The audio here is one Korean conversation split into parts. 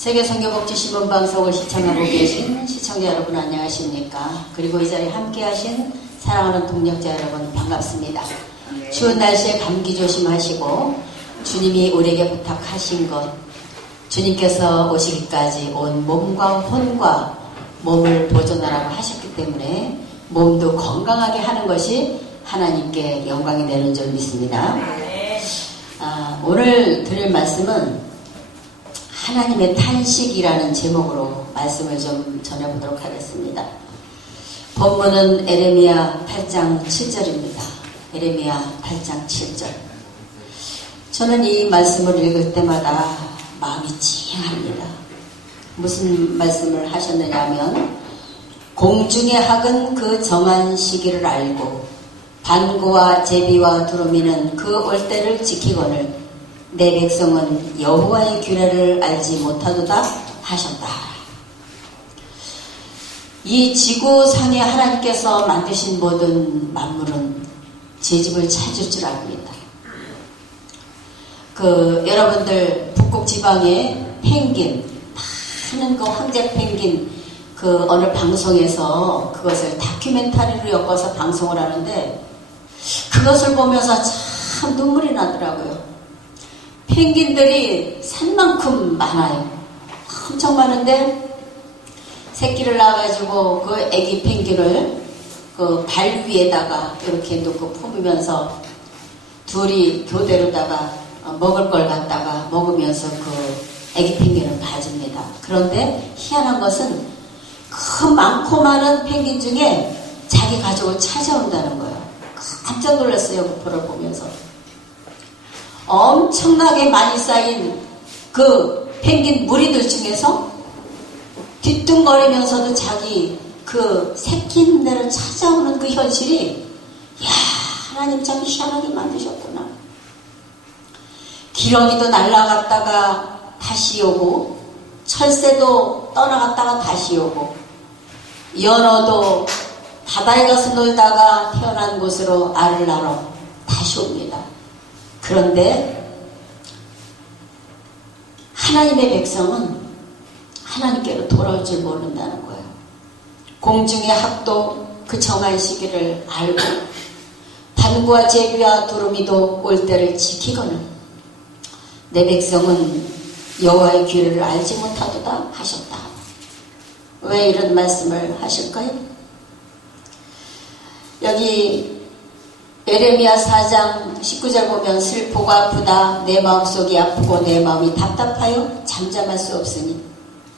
세계선교복지신문방송을 시청하고 계신 시청자 여러분 안녕하십니까? 그리고 이 자리에 함께하신 사랑하는 동력자 여러분 반갑습니다. 추운 날씨에 감기 조심하시고 주님이 우리에게 부탁하신 것, 주님께서 오시기까지 온 몸과 혼과 몸을 보존하라고 하셨기 때문에 몸도 건강하게 하는 것이 하나님께 영광이 되는 줄 믿습니다. 오늘 드릴 말씀은 하나님의 탄식이라는 제목으로 말씀을 좀 전해보도록 하겠습니다. 본문은 에레미야 8장 7절입니다. 에레미야 8장 7절. 저는 이 말씀을 읽을 때마다 마음이 찡합니다. 무슨 말씀을 하셨느냐면 공중의 학은 그 정한 시기를 알고 반구와 제비와 두루미는 그 올 때를 지키거늘 내 백성은 여호와의 규례를 알지 못하도다 하셨다. 이 지구상에 하나님께서 만드신 모든 만물은 제 집을 찾을 줄 압니다. 여러분들 북극 지방에 펭귄, 많은 그 황제 펭귄 어느 방송에서 그것을 다큐멘터리로 엮어서 방송을 하는데 그것을 보면서 참 눈물이 나더라고요. 펭귄들이 산만큼 많아요. 엄청 많은데 새끼를 낳아가지고 그 애기 펭귄을 그 발 위에다가 이렇게 놓고 품으면서 둘이 교대로다가 먹을 걸 갖다가 먹으면서 그 애기 펭귄을 봐줍니다. 그런데 희한한 것은 그 많고 많은 펭귄 중에 자기 가족을 찾아온다는 거예요. 깜짝 놀랐어요. 그 표를 보면서. 엄청나게 많이 쌓인 그 펭귄 무리들 중에서 뒤뚱거리면서도 자기 그 새끼들을 찾아오는 그 현실이 야, 하나님 참 희한하게 만드셨구나. 기러기도 날아갔다가 다시 오고 철새도 떠나갔다가 다시 오고 연어도 바다에 가서 놀다가 태어난 곳으로 알을 낳으러 다시 옵니다. 그런데 하나님의 백성은 하나님께로 돌아올 줄 모른다는 거예요. 공중의 학도 그 정한 시기를 알고 반구와 제비와 두루미도 올 때를 지키거늘 내 백성은 여호와의 규례를 알지 못하도다 하셨다. 왜 이런 말씀을 하실까요? 여기 에레미야 4장 19절 보면 슬프고 아프다 내 마음속이 아프고 내 마음이 답답하여 잠잠할 수 없으니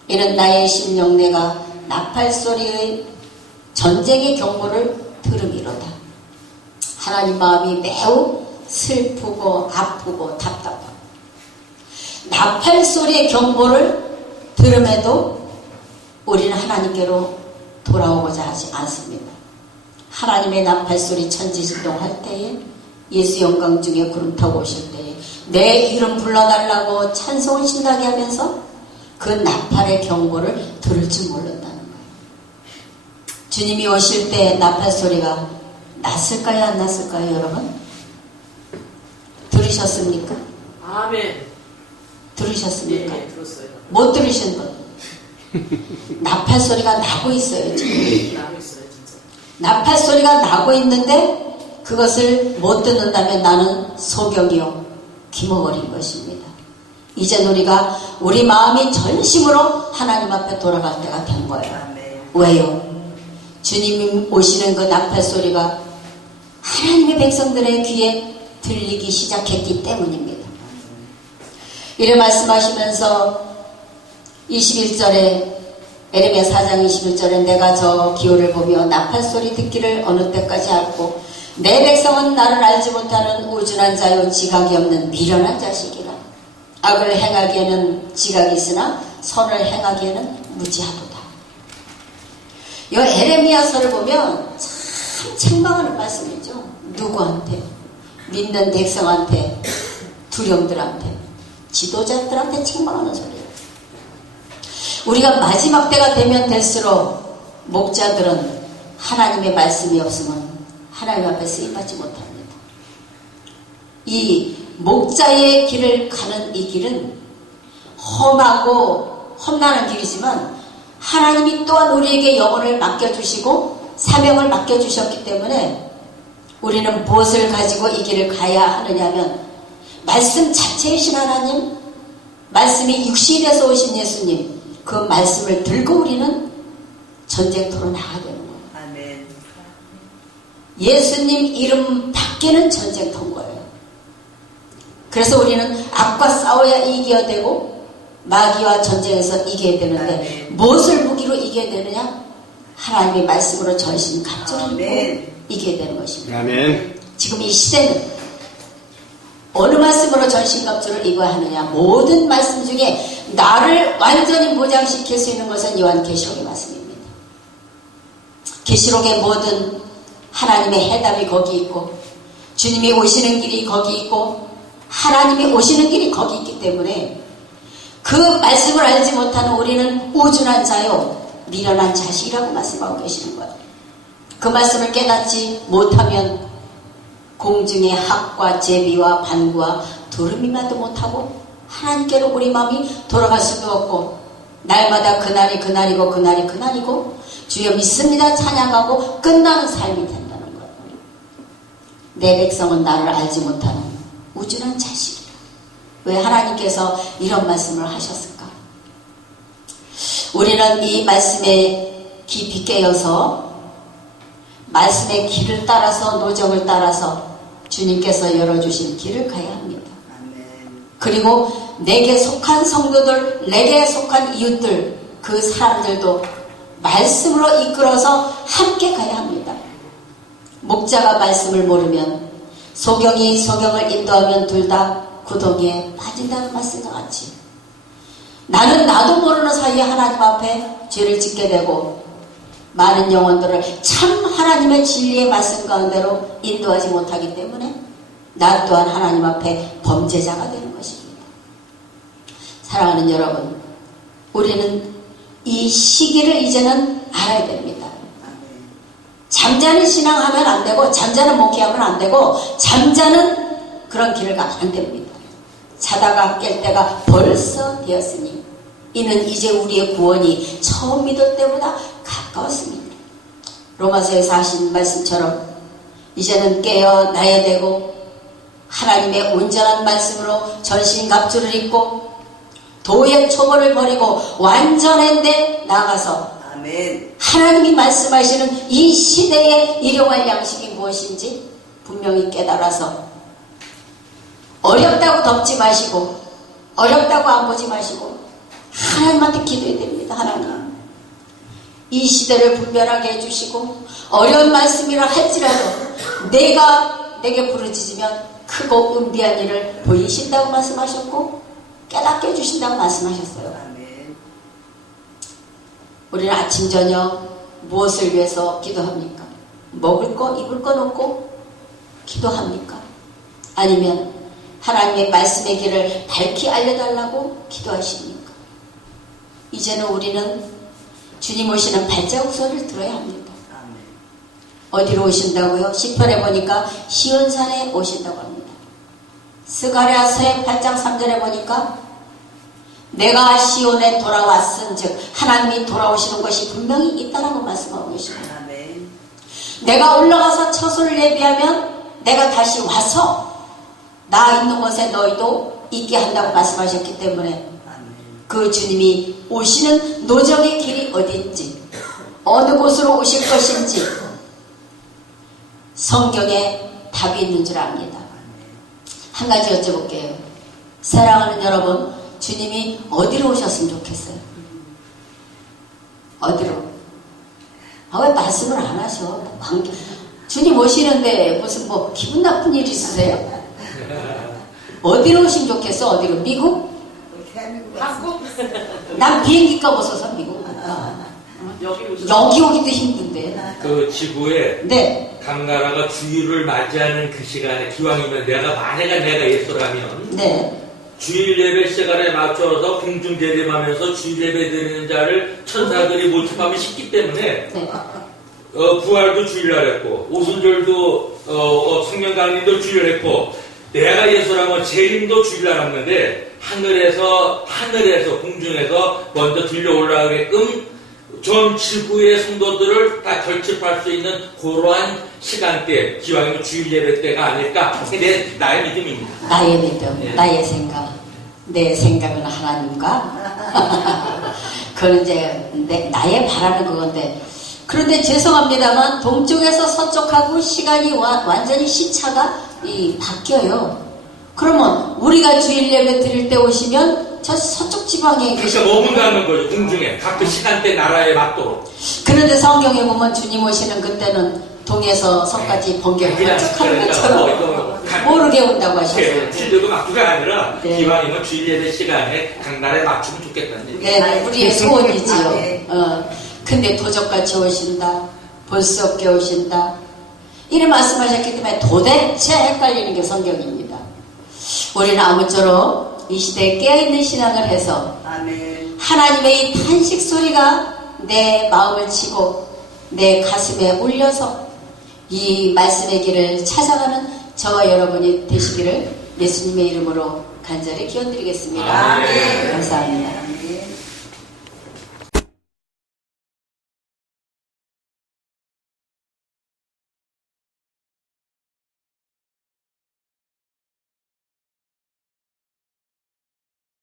이는 나의 심령 내가 나팔소리의 전쟁의 경보를 들음이로다. 하나님 마음이 매우 슬프고 아프고 답답하고 나팔소리의 경보를 들음에도 우리는 하나님께로 돌아오고자 하지 않습니다. 하나님의 나팔소리 천지진동할 때에 예수 영광 중에 구름 타고 오실 때에 내 이름 불러달라고 찬송을 신나게 하면서 그 나팔의 경보를 들을 줄 몰랐다는 거예요. 주님이 오실 때 나팔소리가 났을까요? 안 났을까요? 여러분? 들으셨습니까? 아멘. 들으셨습니까? 네, 들었어요. 못 들으신 분? 나팔소리가 나고 있어요. 지금. 나고 있어요, 진짜. 나팔소리가 나고 있는데 그것을 못 듣는다면 나는 소경이요 기모어린 것입니다. 이제 우리가 우리 마음이 전심으로 하나님 앞에 돌아갈 때가 된 거예요. 왜요? 주님이 오시는 그 나팔소리가 하나님의 백성들의 귀에 들리기 시작했기 때문입니다. 이를 말씀하시면서 21절에 에레미야 4장 21절에 내가 저 기호를 보며 나팔소리 듣기를 어느 때까지 알고 내 백성은 나를 알지 못하는 우준한 자요 지각이 없는 미련한 자식이라. 악을 행하기에는 지각이 있으나 선을 행하기에는 무지하도다. 이 에레미야서를 보면 참 책망하는 말씀이죠. 누구한테? 믿는 백성한테, 두령들한테, 지도자들한테 책망하는 소리예요. 우리가 마지막 때가 되면 될수록 목자들은 하나님의 말씀이 없으면 하나님 앞에 쓰임받지 못합니다. 이 목자의 길을 가는 이 길은 험하고 험난한 길이지만 하나님이 또한 우리에게 영혼을 맡겨주시고 사명을 맡겨주셨기 때문에 우리는 무엇을 가지고 이 길을 가야 하느냐면 말씀 자체이신 하나님, 말씀이 육신이 돼서 오신 예수님, 그 말씀을 들고 우리는 전쟁터로 나가야 되는 거예요. 아멘. 예수님 이름 밖에는 전쟁터인 거예요. 그래서 우리는 악과 싸워야 이겨야 되고 마귀와 전쟁에서 이겨야 되는데 아멘. 무엇을 무기로 이겨야 되느냐? 하나님의 말씀으로 전신갑주를 아멘. 입고 이겨야 되는 것입니다. 아멘. 지금 이 시대는 어느 말씀으로 전신갑주를 입어야 하느냐? 모든 말씀 중에 나를 완전히 보장시킬 수 있는 것은 요한계시록의 말씀입니다. 계시록의 모든 하나님의 해답이 거기 있고 주님이 오시는 길이 거기 있고 하나님이 오시는 길이 거기 있기 때문에 그 말씀을 알지 못하는 우리는 우준한 자요 미련한 자식이라고 말씀하고 계시는 거예요. 그 말씀을 깨닫지 못하면 공중의 학과 제비와 반구와 두루미만도 못하고 하나님께로 우리 마음이 돌아갈 수도 없고 날마다 그날이 그날이고 그날이 그날이고 주여 믿습니다 찬양하고 끝나는 삶이 된다는 거예요. 내 백성은 나를 알지 못하는 우준한 자식이라. 왜 하나님께서 이런 말씀을 하셨을까? 우리는 이 말씀에 깊이 깨어서 말씀의 길을 따라서 노정을 따라서 주님께서 열어주신 길을 가야 합니다. 아멘. 그리고 내게 속한 성도들, 내게 속한 이웃들, 그 사람들도 말씀으로 이끌어서 함께 가야 합니다. 목자가 말씀을 모르면 소경이 소경을 인도하면 둘 다 구덩이에 빠진다는 말씀과 같이 나는 나도 모르는 사이에 하나님 앞에 죄를 짓게 되고 많은 영혼들을 참 하나님의 진리의 말씀 가운데로 인도하지 못하기 때문에 나 또한 하나님 앞에 범죄자가 되는 것입니다. 사랑하는 여러분, 우리는 이 시기를 이제는 알아야 됩니다. 아멘. 잠자는 신앙하면 안 되고 잠자는 목회하면 안 되고 잠자는 그런 길을 가면 안 됩니다. 자다가 깰 때가 벌써 되었으니 이는 이제 우리의 구원이 처음 믿을 때보다 가까웠습니다. 로마서에서 하신 말씀처럼 이제는 깨어나야 되고 하나님의 온전한 말씀으로 전신갑주를 입고 도의 초보를 버리고 완전한 데 나가서 아멘. 하나님이 말씀하시는 이 시대에 일용할 양식이 무엇인지 분명히 깨달아서 어렵다고 덮지 마시고 어렵다고 안 보지 마시고 하나님한테 기도해야 됩니다. 하나님 이 시대를 분별하게 해주시고 어려운 말씀이라 할지라도 내가 내게 부르짖으면 크고 은비한 일을 보이신다고 말씀하셨고 깨닫게 해주신다고 말씀하셨어요. 아멘. 우리는 아침 저녁 무엇을 위해서 기도합니까? 먹을 거 입을 거 놓고 기도합니까? 아니면 하나님의 말씀의 길을 밝히 알려달라고 기도하십니까? 이제는 우리는 주님 오시는 발자국 소리를 들어야 합니다. 아멘. 어디로 오신다고요? 시편에 보니까 시온산에 오신다고 합니다. 스가랴서의 8장 3절에 보니까 내가 시온에 돌아왔은 즉 하나님이 돌아오시는 것이 분명히 있다라고 말씀하고 계십니다. 아멘. 내가 올라가서 처소를 예비하면 내가 다시 와서 나 있는 곳에 너희도 있게 한다고 말씀하셨기 때문에 아멘. 그 주님이 오시는 노정의 길이 어디인지 어느 곳으로 오실 것인지 성경에 답이 있는 줄 압니다. 한 가지 여쭤볼게요. 사랑하는 여러분, 주님이 어디로 오셨으면 좋겠어요? 어디로? 왜 말씀을 안 하셔? 주님 오시는데 무슨 뭐 기분 나쁜 일 있으세요? 어디로 오시면 좋겠어? 어디로? 미국? 한국? 난 비행기값 없어서 미국 갔다. 여기 오기도 힘든데. 그 지구에 네. 각 나라가 주일을 맞이하는 그 시간에 기왕이면 내가 예수라면 네. 주일 예배 시간에 맞춰서 공중 재림하면서 주일 예배 드리는 자를 천사들이 모집하면 쉽기 때문에 네. 부활도 주일날 했고 오순절도 성령 강림도 주일날 했고 내가 예수라면 재림도 주일날 하는데 하늘에서 공중에서 먼저 들려 올라가게끔 전 지구의 성도들을 다 결집할 수 있는 그러한 시간대, 기왕이면 주일 예배 때가 아닐까. 그게 나의 믿음입니다. 나의 믿음, 예. 나의 생각. 내 생각은 하나님과 그건 이제 나의 바라는 그건데, 그런데 죄송합니다만 동쪽에서 서쪽하고 시간이 완전히 시차가 바뀌어요. 그러면 우리가 주일 예배 드릴 때 오시면 저 서쪽 지방에 그러니까 계시는 머문다는 거죠. 공중에 각 시간대 나라에 맞도록. 그런데 성경에 보면 주님 오시는 그때는 동에서 서까지 번개가 그냥 깜짝하는 것처럼 모르게 온다고 하셨어요. 틀리고 막두가 아니라 네. 기왕이면 주일 예배 시간에 각 나라에 맞추면 좋겠다는 얘기. 네, 우리의 소원이지요. 아, 네. 근데 도적같이 오신다. 볼 수 없게 오신다. 이런 말씀하셨기 때문에 도대체 헷갈리는 게 성경입니다. 우리는 아무쪼록 이 시대에 깨어있는 신앙을 해서 아멘. 하나님의 이 탄식 소리가 내 마음을 치고 내 가슴에 울려서 이 말씀의 길을 찾아가는 저와 여러분이 되시기를 예수님의 이름으로 간절히 기원드리겠습니다. 아멘. 감사합니다.